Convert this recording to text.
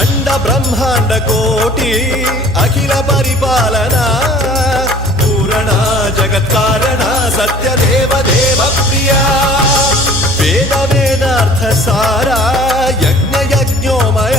अंड ब्रह्मांड कोटि अखिल परिपालना पूरणा जगत्कारणा सत्यदेव देव प्रिया वेद वेदार्थ सारा यज्ञ यज्ञोमय